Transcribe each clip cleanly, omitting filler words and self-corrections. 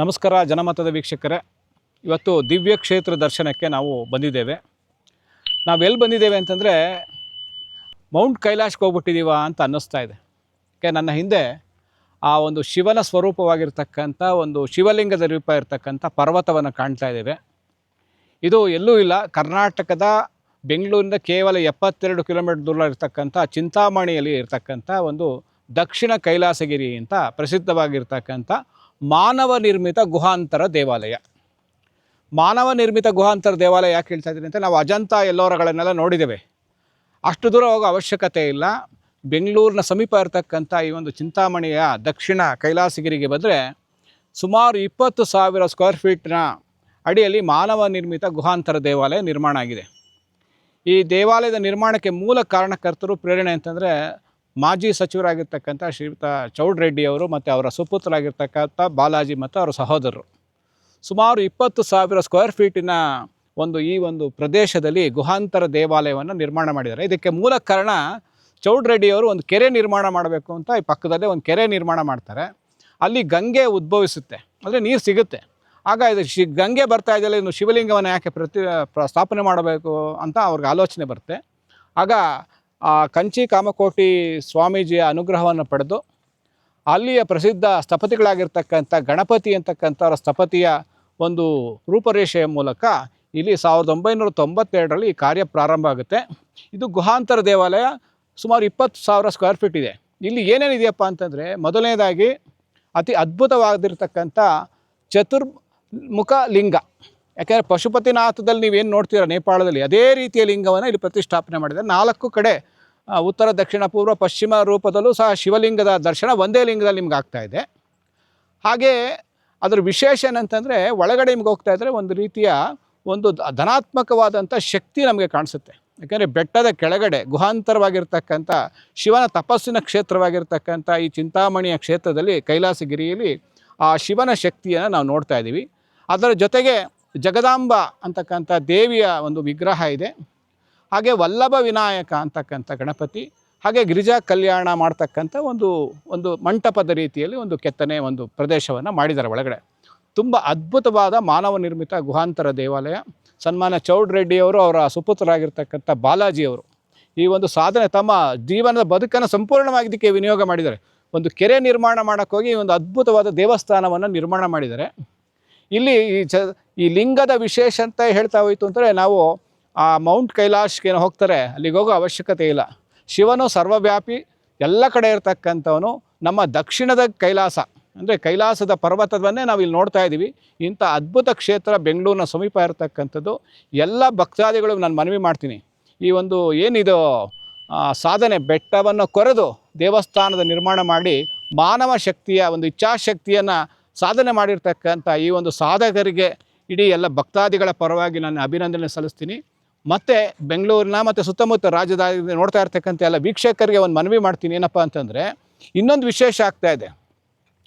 ನಮಸ್ಕಾರ ಜನಮತದ ವೀಕ್ಷಕರೇ, ಇವತ್ತು ದಿವ್ಯ ಕ್ಷೇತ್ರ ದರ್ಶನಕ್ಕೆ ನಾವು ಬಂದಿದ್ದೇವೆ. ನಾವೆಲ್ಲಿ ಬಂದಿದ್ದೇವೆ ಅಂತಂದರೆ ಮೌಂಟ್ ಕೈಲಾಶ್ಗೆ ಹೋಗ್ಬಿಟ್ಟಿದ್ದೀವ ಅಂತ ಅನ್ನಿಸ್ತಾ ಇದೆ. ಯಾಕೆ ನನ್ನ ಹಿಂದೆ ಆ ಒಂದು ಶಿವನ ಸ್ವರೂಪವಾಗಿರ್ತಕ್ಕಂಥ ಒಂದು ಶಿವಲಿಂಗದ ರೂಪ ಇರ್ತಕ್ಕಂಥ ಪರ್ವತವನ್ನು ಕಾಣ್ತಾ ಇದ್ದೇವೆ. ಇದು ಎಲ್ಲೂ ಇಲ್ಲ, ಕರ್ನಾಟಕದ ಬೆಂಗಳೂರಿನಿಂದ ಕೇವಲ 72 ಕಿಲೋಮೀಟರ್ ದೂರ ಇರ್ತಕ್ಕಂಥ ಚಿಂತಾಮಣಿಯಲ್ಲಿ ಇರ್ತಕ್ಕಂಥ ಒಂದು ದಕ್ಷಿಣ ಕೈಲಾಸಗಿರಿ ಅಂತ ಪ್ರಸಿದ್ಧವಾಗಿರ್ತಕ್ಕಂಥ ಮಾನವ ನಿರ್ಮಿತ ಗುಹಾಂತರ ದೇವಾಲಯ. ಮಾನವ ನಿರ್ಮಿತ ಗುಹಾಂತರ ದೇವಾಲಯ ಯಾಕೆ ಹೇಳ್ತಾ ಇದ್ದೀನಿ ಅಂತ, ನಾವು ಅಜಂತ ಎಲ್ಲೋರಗಳನ್ನೆಲ್ಲ ನೋಡಿದ್ದೇವೆ. ಅಷ್ಟು ದೂರ ಹೋಗೋ ಅವಶ್ಯಕತೆ ಇಲ್ಲ. ಬೆಂಗಳೂರಿನ ಸಮೀಪ ಇರತಕ್ಕಂಥ ಈ ಒಂದು ಚಿಂತಾಮಣಿಯ ದಕ್ಷಿಣ ಕೈಲಾಸಗಿರಿಗೆ ಬಂದರೆ ಸುಮಾರು 20,000 ಸ್ಕ್ವೇರ್ ಫೀಟ್ನ ಅಡಿಯಲ್ಲಿ ಮಾನವ ನಿರ್ಮಿತ ಗುಹಾಂತರ ದೇವಾಲಯ ನಿರ್ಮಾಣ ಆಗಿದೆ. ಈ ದೇವಾಲಯದ ನಿರ್ಮಾಣಕ್ಕೆ ಮೂಲ ಕಾರಣಕರ್ತರು ಪ್ರೇರಣೆ ಅಂತಂದರೆ ಮಾಜಿ ಸಚಿವರಾಗಿರ್ತಕ್ಕಂಥ ಶ್ರೀಯುತ ಚೌಡರೆಡ್ಡಿಯವರು ಮತ್ತು ಅವರ ಸುಪುತ್ರರಾಗಿರ್ತಕ್ಕಂಥ ಬಾಲಾಜಿ ಮತ್ತು ಅವರ ಸಹೋದರರು ಸುಮಾರು 20,000 ಸ್ಕ್ವೇರ್ ಫೀಟಿನ ಈ ಒಂದು ಪ್ರದೇಶದಲ್ಲಿ ಗುಹಾಂತರ ದೇವಾಲಯವನ್ನು ನಿರ್ಮಾಣ ಮಾಡಿದ್ದಾರೆ. ಇದಕ್ಕೆ ಮೂಲ ಕಾರಣ ಚೌಡರೆಡ್ಡಿಯವರು ಒಂದು ಕೆರೆ ನಿರ್ಮಾಣ ಮಾಡಬೇಕು ಅಂತ ಈ ಪಕ್ಕದಲ್ಲೇ ಒಂದು ಕೆರೆ ನಿರ್ಮಾಣ ಮಾಡ್ತಾರೆ. ಅಲ್ಲಿ ಗಂಗೆ ಉದ್ಭವಿಸುತ್ತೆ, ಅಂದರೆ ನೀರು ಸಿಗುತ್ತೆ. ಆಗ ಇದು ಗಂಗೆ ಬರ್ತಾ ಇದೆಯಲ್ಲ, ಇನ್ನು ಶಿವಲಿಂಗವನ್ನು ಯಾಕೆ ಸ್ಥಾಪನೆ ಮಾಡಬೇಕು ಅಂತ ಅವ್ರಿಗೆ ಆಲೋಚನೆ ಬರುತ್ತೆ. ಆಗ ಕಂಚಿ ಕಾಮಕೋಟಿ ಸ್ವಾಮೀಜಿಯ ಅನುಗ್ರಹವನ್ನು ಪಡೆದು ಅಲ್ಲಿಯ ಪ್ರಸಿದ್ಧ ಸ್ಥಪತಿಗಳಾಗಿರ್ತಕ್ಕಂಥ ಗಣಪತಿ ಅಂತಕ್ಕಂಥವ್ರ ಸ್ಥಪತಿಯ ಒಂದು ರೂಪರೇಷೆಯ ಮೂಲಕ ಇಲ್ಲಿ 1992ರಲ್ಲಿ ಈ ಕಾರ್ಯ ಪ್ರಾರಂಭ ಆಗುತ್ತೆ. ಇದು ಗುಹಾಂತರ ದೇವಾಲಯ, ಸುಮಾರು 20,000 ಸ್ಕ್ವೇರ್ ಫೀಟ್ ಇದೆ. ಇಲ್ಲಿ ಏನೇನಿದೆಯಪ್ಪ ಅಂತಂದರೆ, ಮೊದಲನೇದಾಗಿ ಅತಿ ಅದ್ಭುತವಾಗಿರ್ತಕ್ಕಂಥ ಚತುರ್ಮುಖ ಲಿಂಗ. ಯಾಕೆಂದರೆ ಪಶುಪತಿನಾಥದಲ್ಲಿ ನೀವೇನು ನೋಡ್ತೀರ ನೇಪಾಳದಲ್ಲಿ, ಅದೇ ರೀತಿಯ ಲಿಂಗವನ್ನು ಇಲ್ಲಿ ಪ್ರತಿಷ್ಠಾಪನೆ ಮಾಡಿದ್ದಾರೆ. 4 ಕಡೆ ಉತ್ತರ ದಕ್ಷಿಣ ಪೂರ್ವ ಪಶ್ಚಿಮ ರೂಪದಲ್ಲೂ ಸಹ ಶಿವಲಿಂಗದ ದರ್ಶನ ಒಂದೇ ಲಿಂಗದಲ್ಲಿ ನಿಮ್ಗೆ ಆಗ್ತಾಯಿದೆ. ಹಾಗೇ ಅದರ ವಿಶೇಷ ಏನಂತಂದರೆ, ಒಳಗಡೆ ನಿಮ್ಗೆ ಹೋಗ್ತಾ ಇದ್ದರೆ ಒಂದು ರೀತಿಯ ಒಂದು ಧನಾತ್ಮಕವಾದಂಥ ಶಕ್ತಿ ನಮಗೆ ಕಾಣಿಸುತ್ತೆ. ಯಾಕೆಂದರೆ ಬೆಟ್ಟದ ಕೆಳಗಡೆ ಗುಹಾಂತರವಾಗಿರ್ತಕ್ಕಂಥ ಶಿವನ ತಪಸ್ಸಿನ ಕ್ಷೇತ್ರವಾಗಿರ್ತಕ್ಕಂಥ ಈ ಚಿಂತಾಮಣಿಯ ಕ್ಷೇತ್ರದಲ್ಲಿ ಕೈಲಾಸಗಿರಿಯಲ್ಲಿ ಆ ಶಿವನ ಶಕ್ತಿಯನ್ನು ನಾವು ನೋಡ್ತಾ ಇದ್ದೀವಿ. ಅದರ ಜೊತೆಗೆ ಜಗದಾಂಬ ಅಂತಕ್ಕಂಥ ದೇವಿಯ ಒಂದು ವಿಗ್ರಹ ಇದೆ. ಹಾಗೆ ವಲ್ಲಭ ವಿನಾಯಕ ಅಂತಕ್ಕಂಥ ಗಣಪತಿ, ಹಾಗೆ ಗಿರಿಜಾ ಕಲ್ಯಾಣ ಮಾಡ್ತಕ್ಕಂಥ ಒಂದು ಮಂಟಪದ ರೀತಿಯಲ್ಲಿ ಒಂದು ಕೆತ್ತನೆ ಒಂದು ಪ್ರದೇಶವನ್ನು ಮಾಡಿದ್ದಾರೆ ಒಳಗಡೆ. ತುಂಬ ಅದ್ಭುತವಾದ ಮಾನವ ನಿರ್ಮಿತ ಗುಹಾಂತರ ದೇವಾಲಯ. ಸನ್ಮಾನ್ಯ ಚೌಡರೆಡ್ಡಿಯವರು, ಅವರ ಸುಪುತ್ರರಾಗಿರ್ತಕ್ಕಂಥ ಬಾಲಾಜಿಯವರು ಈ ಒಂದು ಸಾಧನೆ ತಮ್ಮ ಜೀವನದ ಬದುಕನ್ನು ಸಂಪೂರ್ಣವಾಗಿ ಇದಕ್ಕೆ ವಿನಿಯೋಗ ಮಾಡಿದ್ದಾರೆ. ಒಂದು ಕೆರೆ ನಿರ್ಮಾಣ ಮಾಡೋಕ್ಕೋಗಿ ಒಂದು ಅದ್ಭುತವಾದ ದೇವಸ್ಥಾನವನ್ನು ನಿರ್ಮಾಣ ಮಾಡಿದ್ದಾರೆ. ಇಲ್ಲಿ ಈ ಲಿಂಗದ ವಿಶೇಷ ಅಂತ ಹೇಳ್ತಾ ಹೋಯಿತು ಅಂದರೆ, ನಾವು ಆ ಮೌಂಟ್ ಕೈಲಾಶ್ಗೆ ಹೋಗ್ತಾರೆ, ಅಲ್ಲಿಗೆ ಹೋಗೋ ಅವಶ್ಯಕತೆ ಇಲ್ಲ. ಶಿವನು ಸರ್ವವ್ಯಾಪಿ, ಎಲ್ಲ ಕಡೆ ಇರ್ತಕ್ಕಂಥವನು. ನಮ್ಮ ದಕ್ಷಿಣದ ಕೈಲಾಸ ಅಂದರೆ ಕೈಲಾಸದ ಪರ್ವತವನ್ನೇ ನಾವು ಇಲ್ಲಿ ನೋಡ್ತಾ ಇದ್ದೀವಿ. ಇಂಥ ಅದ್ಭುತ ಕ್ಷೇತ್ರ ಬೆಂಗಳೂರಿನ ಸಮೀಪ ಇರತಕ್ಕಂಥದ್ದು. ಎಲ್ಲ ಭಕ್ತಾದಿಗಳು ನಾನು ಮನವಿ ಮಾಡ್ತೀನಿ, ಈ ಒಂದು ಏನಿದು ಸಾಧನೆ, ಬೆಟ್ಟವನ್ನು ಕೊರೆದು ದೇವಸ್ಥಾನದ ನಿರ್ಮಾಣ ಮಾಡಿ ಮಾನವ ಶಕ್ತಿಯ ಒಂದು ಇಚ್ಛಾಶಕ್ತಿಯನ್ನು ಸಾಧನೆ ಮಾಡಿರ್ತಕ್ಕಂಥ ಈ ಒಂದು ಸಾಧಕರಿಗೆ ಇಡೀ ಎಲ್ಲ ಭಕ್ತಾದಿಗಳ ಪರವಾಗಿ ನಾನು ಅಭಿನಂದನೆ ಸಲ್ಲಿಸ್ತೀನಿ. ಮತ್ತು ಬೆಂಗಳೂರಿನ ಮತ್ತು ಸುತ್ತಮುತ್ತ ರಾಜ್ಯದ ನೋಡ್ತಾ ಇರ್ತಕ್ಕಂಥ ಎಲ್ಲ ವೀಕ್ಷಕರಿಗೆ ಒಂದು ಮನವಿ ಮಾಡ್ತೀನಿ. ಏನಪ್ಪ ಅಂತಂದರೆ, ಇನ್ನೊಂದು ವಿಶೇಷ ಆಗ್ತಾಯಿದೆ.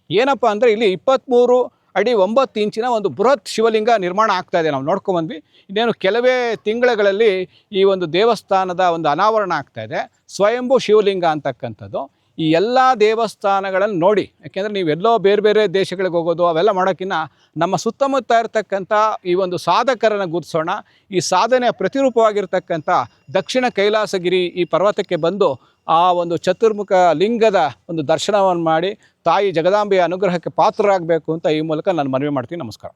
ಏನಪ್ಪ ಅಂದರೆ, ಇಲ್ಲಿ 23 ಅಡಿ 9 ಇಂಚಿನ ಒಂದು ಬೃಹತ್ ಶಿವಲಿಂಗ ನಿರ್ಮಾಣ ಆಗ್ತಾಯಿದೆ. ನಾವು ನೋಡ್ಕೊಂಡ್ಬಂದ್ವಿ. ಇನ್ನೇನು ಕೆಲವೇ ತಿಂಗಳುಗಳಲ್ಲಿ ಈ ಒಂದು ದೇವಸ್ಥಾನದ ಒಂದು ಅನಾವರಣ ಆಗ್ತಾಯಿದೆ. ಸ್ವಯಂಭೂ ಶಿವಲಿಂಗ ಅಂತಕ್ಕಂಥದ್ದು. ಈ ಎಲ್ಲ ದೇವಸ್ಥಾನಗಳನ್ನು ನೋಡಿ, ಯಾಕೆಂದರೆ ನೀವೆಲ್ಲೋ ಬೇರೆ ಬೇರೆ ದೇಶಗಳಿಗೆ ಹೋಗೋದು ಅವೆಲ್ಲ ಮಾಡೋಕ್ಕಿಂತ ನಮ್ಮ ಸುತ್ತಮುತ್ತ ಇರತಕ್ಕಂಥ ಈ ಒಂದು ಸಾಧಕರನ್ನು ಗುರುತಿಸೋಣ. ಈ ಸಾಧನೆಯ ಪ್ರತಿರೂಪವಾಗಿರ್ತಕ್ಕಂಥ ದಕ್ಷಿಣ ಕೈಲಾಸಗಿರಿ ಈ ಪರ್ವತಕ್ಕೆ ಬಂದು ಆ ಒಂದು ಚತುರ್ಮುಖ ಲಿಂಗದ ಒಂದು ದರ್ಶನವನ್ನು ಮಾಡಿ ತಾಯಿ ಜಗದಾಂಬೆಯ ಅನುಗ್ರಹಕ್ಕೆ ಪಾತ್ರರಾಗಬೇಕು ಅಂತ ಈ ಮೂಲಕ ನಾನು ಮನವಿ ಮಾಡ್ತೀನಿ. ನಮಸ್ಕಾರ.